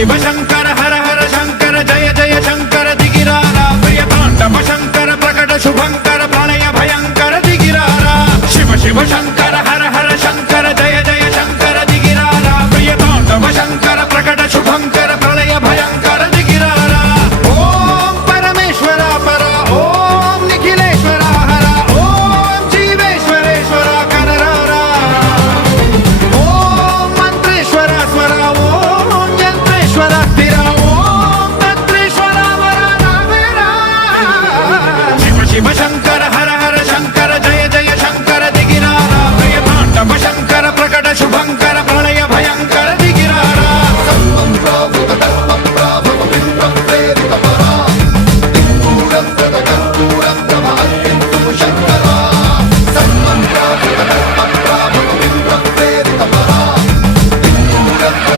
शिव शंकर हर हर शंकर जय जय शंकर दिगिरारा प्रिय तांडव शंकर प्रकट शुभंकर प्रलय भयंकर दिगिरारा शिव शिव शंकर